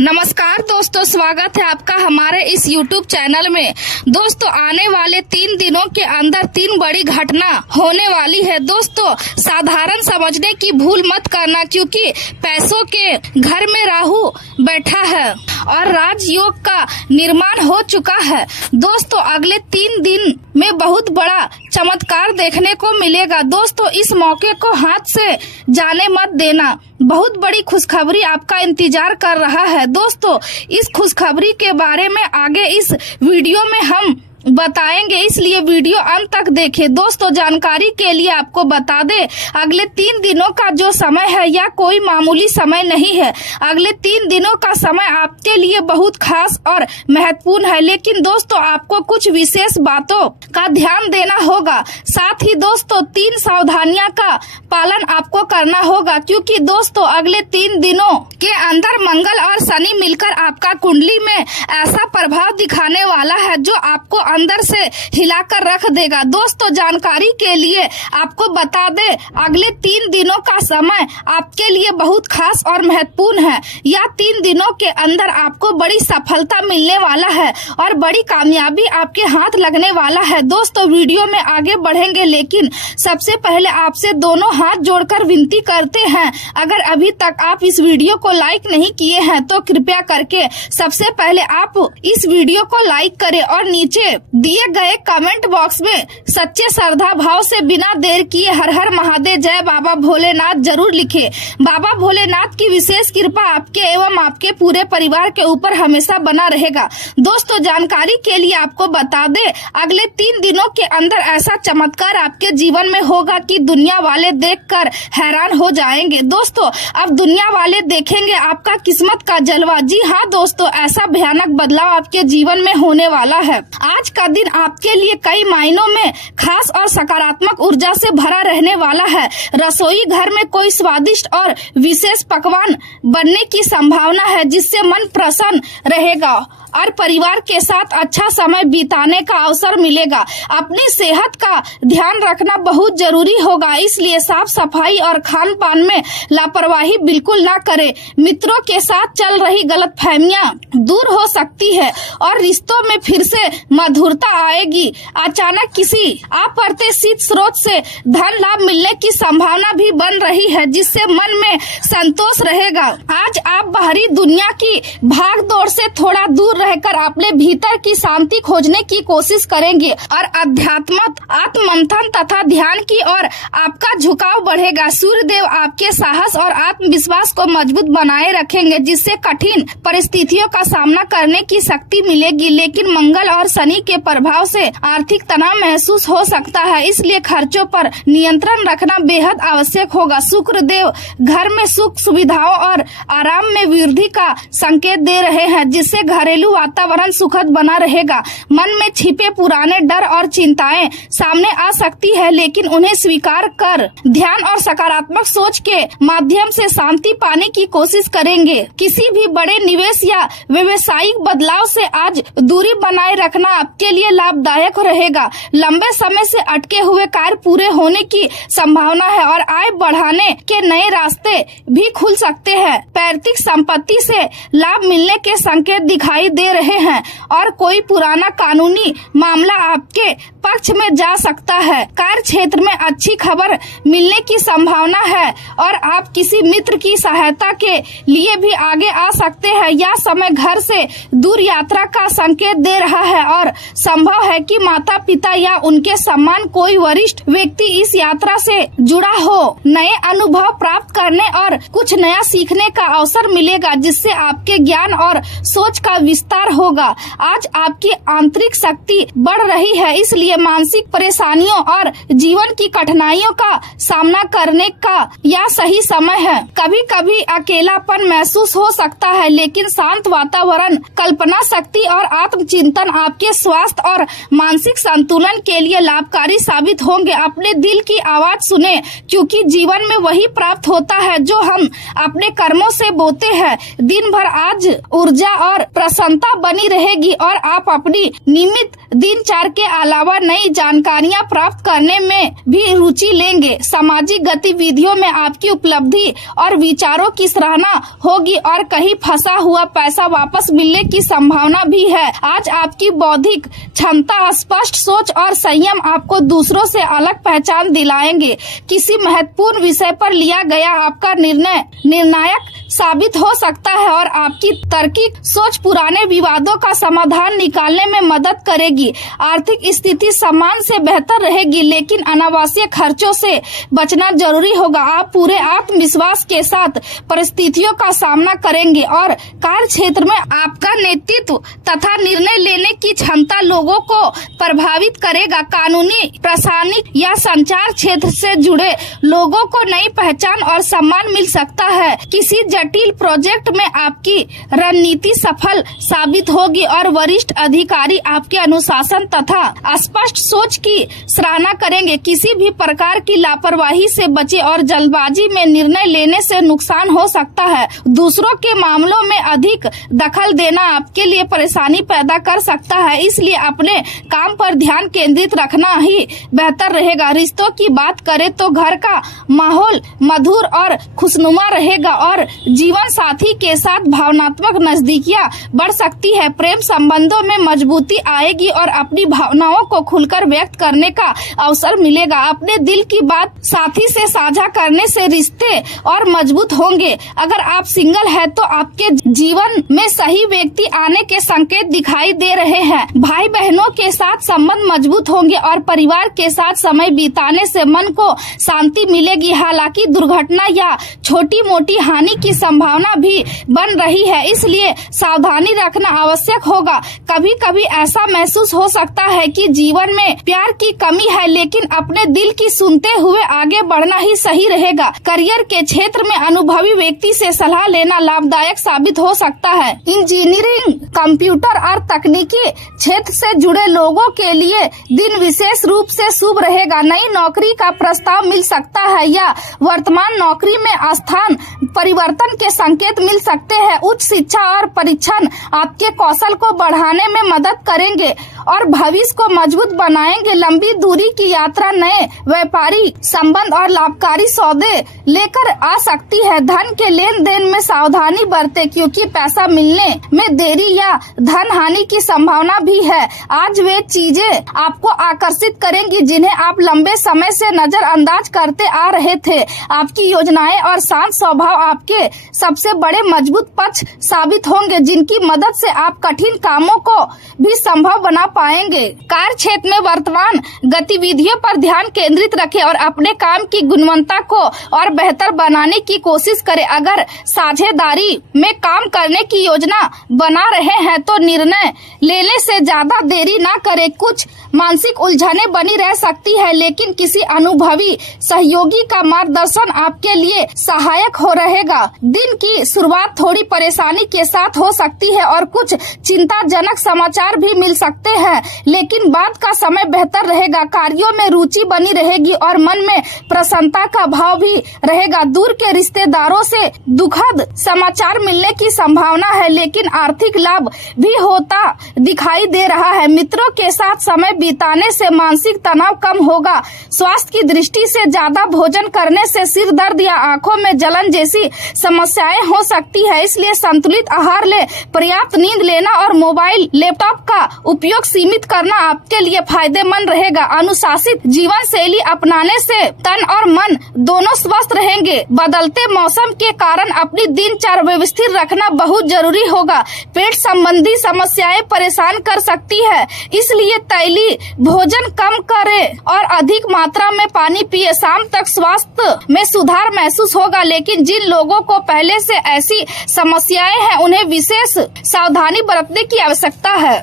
नमस्कार दोस्तों, स्वागत है आपका हमारे इस YouTube चैनल में। दोस्तों, आने वाले 3 दिनों के अंदर 3 बड़ी घटना होने वाली है। दोस्तों, साधारण समझने की भूल मत करना, क्योंकि पैसों के घर में राहु बैठा है और राजयोग का निर्माण हो चुका है। दोस्तों, अगले 3 दिन में बहुत बड़ा चमत्कार देखने को मिलेगा। दोस्तों, इस मौके को हाथ से जाने मत देना। बहुत बड़ी खुशखबरी आपका इंतजार कर रहा है। दोस्तों, इस खुशखबरी के बारे में आगे इस वीडियो में हम बताएंगे, इसलिए वीडियो अंत तक देखें। दोस्तों, जानकारी के लिए आपको बता दें, अगले 3 दिनों का जो समय है यह कोई मामूली समय नहीं है। अगले 3 दिनों का समय आपके लिए बहुत खास और महत्वपूर्ण है, लेकिन दोस्तों आपको कुछ विशेष बातों का ध्यान देना होगा। साथ ही दोस्तों 3 सावधानियां का पालन आपको करना होगा, क्योंकि दोस्तों अगले 3 दिनों के अंदर मंगल और शनि मिलकर आपका कुंडली में ऐसा प्रभाव दिखाने वाला है जो आपको अंदर से हिलाकर रख देगा। दोस्तों, जानकारी के लिए आपको बता दें, अगले 3 दिनों का समय आपके लिए बहुत खास और महत्वपूर्ण है। यह 3 दिनों के अंदर आपको बड़ी सफलता मिलने वाला है और बड़ी कामयाबी आपके हाथ लगने वाला है। दोस्तों, वीडियो में आगे बढ़ेंगे, लेकिन सबसे पहले आपसे दोनों हाथ जोड़कर विनती करते हैं, अगर अभी तक आप इस वीडियो को लाइक नहीं किए हैं तो कृपया करके सबसे पहले आप इस वीडियो को लाइक करें और नीचे दिए गए कमेंट बॉक्स में सच्चे श्रद्धा भाव से बिना देर किए हर हर महादेव जय बाबा भोलेनाथ जरूर लिखें। बाबा भोलेनाथ की विशेष कृपा आपके एवं आपके पूरे परिवार के ऊपर हमेशा बना रहेगा। दोस्तों, जानकारी के लिए आपको बता दें, अगले 3 दिनों के अंदर ऐसा चमत्कार आपके जीवन में होगा कि दुनिया वाले देखकर हैरान हो जाएंगे। दोस्तों, अब दुनिया वाले देखेंगे आपका किस्मत का जलवा। जी हाँ दोस्तों, ऐसा भयानक बदलाव आपके जीवन में होने वाला है। आज का दिन आपके लिए कई मायनों में खास और सकारात्मक ऊर्जा से भरा रहने वाला है। रसोई घर में कोई स्वादिष्ट और विशेष पकवान बनने की संभावना है, जिससे मन प्रसन्न रहेगा और परिवार के साथ अच्छा समय बिताने का अवसर मिलेगा। अपनी सेहत का ध्यान रखना बहुत जरूरी होगा, इसलिए साफ सफाई और खान पान में लापरवाही बिल्कुल ना करें। मित्रों के साथ चल रही गलतफहमियां दूर हो सकती है और रिश्तों में फिर से मधुरता आएगी। अचानक किसी अप्रत्याशित स्रोत से धन लाभ मिलने की संभावना भी बन रही है, जिससे मन में संतोष रहेगा। आज आप बाहरी दुनिया की भाग दौड़ से थोड़ा दूर रहकर अपने भीतर की शांति खोजने की कोशिश करेंगे और अध्यात्म आत्ममंथन तथा ध्यान की ओर आपका झुकाव बढ़ेगा। सूर्य देव आपके साहस और आत्मविश्वास को मजबूत बनाए रखेंगे, जिससे कठिन परिस्थितियों का सामना करने की शक्ति मिलेगी। लेकिन मंगल और शनि के प्रभाव से आर्थिक तनाव महसूस हो सकता है, इसलिए खर्चों पर नियंत्रण रखना बेहद आवश्यक होगा। शुक्र देव घर में सुख सुविधाओं और आराम में वृद्धि का संकेत दे रहे हैं, जिससे घरेलू वातावरण सुखद बना रहेगा। मन में छिपे पुराने डर और चिंताएं सामने आ सकती है, लेकिन उन्हें स्वीकार कर ध्यान और सकारात्मक सोच के माध्यम से शांति पाने की कोशिश करेंगे। किसी भी बड़े निवेश या व्यवसायिक बदलाव से आज दूरी बनाए रखना आपके लिए लाभदायक रहेगा। लंबे समय से अटके हुए कार्य पूरे होने की संभावना है और आय बढ़ाने के नए रास्ते भी खुल सकते हैं। पैतृक संपत्ति से लाभ मिलने के संकेत दिखाई दे रहे हैं और कोई पुराना कानूनी मामला आपके पक्ष में जा सकता है। कार्य क्षेत्र में अच्छी खबर मिलने की संभावना है और आप किसी मित्र की सहायता के लिए भी आगे आ सकते हैं। यह समय घर से दूर यात्रा का संकेत दे रहा है और संभव है कि माता पिता या उनके समान कोई वरिष्ठ व्यक्ति इस यात्रा से जुड़ा हो। नए अनुभव प्राप्त करने और कुछ नया सीखने का अवसर मिलेगा, जिससे आपके ज्ञान और सोच का विस्तार होगा। आज आपकी आंतरिक शक्ति बढ़ रही है, इसलिए मानसिक परेशानियों और जीवन की कठिनाइयों का सामना करने का यह सही समय है। कभी कभी अकेलापन महसूस हो सकता है, लेकिन शांत वातावरण, कल्पना शक्ति और आत्मचिंतन आपके स्वास्थ्य और मानसिक संतुलन के लिए लाभकारी साबित होंगे। अपने दिल की आवाज सुने, क्योंकि जीवन में वही प्राप्त होता है जो हम अपने कर्मों से बोते हैं। दिन भर आज ऊर्जा और प्रसन्नता क्षमता बनी रहेगी और आप अपनी नियमित दिनचर्या के अलावा नई जानकारियां प्राप्त करने में भी रुचि लेंगे। सामाजिक गतिविधियों में आपकी उपलब्धि और विचारों की सराहना होगी और कहीं फंसा हुआ पैसा वापस मिलने की संभावना भी है। आज आपकी बौद्धिक क्षमता, स्पष्ट सोच और संयम आपको दूसरों से अलग पहचान दिलाएंगे। किसी महत्वपूर्ण विषय पर लिया गया आपका निर्णय निर्णायक साबित हो सकता है और आपकी तार्किक सोच पुराने विवादों का समाधान निकालने में मदद करेगी। आर्थिक स्थिति सामान्य से बेहतर रहेगी, लेकिन अनावश्यक खर्चों से बचना जरूरी होगा। आप पूरे आत्मविश्वास के साथ परिस्थितियों का सामना करेंगे और कार्य क्षेत्र में आपका नेतृत्व तथा निर्णय लेने की क्षमता लोगों को प्रभावित करेगा। कानूनी, प्रशासनिक या संचार क्षेत्र से जुड़े लोगों को नई पहचान और सम्मान मिल सकता है। किसी जटिल प्रोजेक्ट में आपकी रणनीति सफल साबित होगी और वरिष्ठ अधिकारी आपके अनुशासन तथा स्पष्ट सोच की सराहना करेंगे। किसी भी प्रकार की लापरवाही से बचें और जल्दबाजी में निर्णय लेने से नुकसान हो सकता है। दूसरों के मामलों में अधिक दखल देना आपके लिए परेशानी पैदा कर सकता है, इसलिए अपने काम पर ध्यान केंद्रित रखना ही बेहतर रहेगा। रिश्तों की बात करें तो घर का माहौल मधुर और खुशनुमा रहेगा और जीवन साथी के साथ भावनात्मक नजदीकियां बढ़ सकती है। प्रेम संबंधों में मजबूती आएगी और अपनी भावनाओं को खुलकर व्यक्त करने का अवसर मिलेगा। अपने दिल की बात साथी से साझा करने से रिश्ते और मजबूत होंगे। अगर आप सिंगल है तो आपके जीवन में सही व्यक्ति आने के संकेत दिखाई दे रहे हैं। भाई बहनों के साथ संबंध मजबूत होंगे और परिवार के साथ समय बिताने से मन को शांति मिलेगी। हालांकि दुर्घटना या छोटी मोटी हानि की संभावना भी बन रही है, इसलिए सावधानी रखना आवश्यक होगा। कभी कभी ऐसा महसूस हो सकता है कि जीवन में प्यार की कमी है, लेकिन अपने दिल की सुनते हुए आगे बढ़ना ही सही रहेगा। करियर के क्षेत्र में अनुभवी व्यक्ति से सलाह लेना लाभदायक साबित हो सकता है। इंजीनियरिंग, कंप्यूटर और तकनीकी क्षेत्र से जुड़े लोगों के लिए दिन विशेष रूप से शुभ रहेगा। नई नौकरी का प्रस्ताव मिल सकता है या वर्तमान नौकरी में स्थान परिवर्तन के संकेत मिल सकते हैं। उच्च शिक्षा और परीक्षण आपके कौशल को बढ़ाने में मदद करेंगे और भविष्य को मजबूत बनाएंगे। लंबी दूरी की यात्रा नए व्यापारी संबंध और लाभकारी सौदे लेकर आ सकती है। धन के लेन देन में सावधानी बरतें, क्योंकि पैसा मिलने में देरी या धन हानि की संभावना भी है। आज वे चीजें आपको आकर्षित करेंगी जिन्हें आप लंबे समय से नजरअंदाज करते आ रहे थे। आपकी योजनाएं और शांत स्वभाव आपके सबसे बड़े मजबूत पक्ष साबित होंगे, जिनकी मदद से आप कठिन कामों को भी संभव बना पाएंगे। कार्य क्षेत्र में वर्तमान गतिविधियों पर ध्यान केंद्रित रखें और अपने काम की गुणवत्ता को और बेहतर बनाने की कोशिश करें। अगर साझेदारी में काम करने की योजना बना रहे हैं तो निर्णय लेने से ज्यादा देरी ना करें। कुछ मानसिक उलझने बनी रह सकती है, लेकिन किसी अनुभवी सहयोगी का मार्गदर्शन आपके लिए सहायक हो रहेगा। दिन की शुरुआत थोड़ी परेशानी के साथ हो सकती है और कुछ चिंताजनक समाचार भी मिल सकते हैं, लेकिन बाद का समय बेहतर रहेगा। कार्यों में रुचि बनी रहेगी और मन में प्रसन्नता का भाव भी रहेगा। दूर के रिश्तेदारों से दुखद समाचार मिलने की संभावना है, लेकिन आर्थिक लाभ भी होता दिखाई दे रहा है। मित्रों के साथ समय बिताने से मानसिक तनाव कम होगा। स्वास्थ्य की दृष्टि से ज्यादा भोजन करने से सिर दर्द या आंखों में जलन जैसी समस्याएं हो सकती है, इसलिए संतुलित आहार ले, पर्याप्त नींद लेना और मोबाइल लैपटॉप का उपयोग सीमित करना आपके लिए फायदेमंद रहेगा। अनुशासित जीवन शैली अपनाने से तन और मन दोनों स्वस्थ रहेंगे। बदलते मौसम के कारण अपनी दिनचर्या व्यवस्थित रखना बहुत जरूरी होगा। पेट संबंधी समस्याएं परेशान कर सकती है, इसलिए तैली भोजन कम करें और अधिक मात्रा में पानी पिए। शाम तक स्वास्थ्य में सुधार महसूस होगा, लेकिन जिन लोगों को पहले से ऐसी समस्याएं हैं उन्हें विशेष सावधानी बरतने की आवश्यकता है।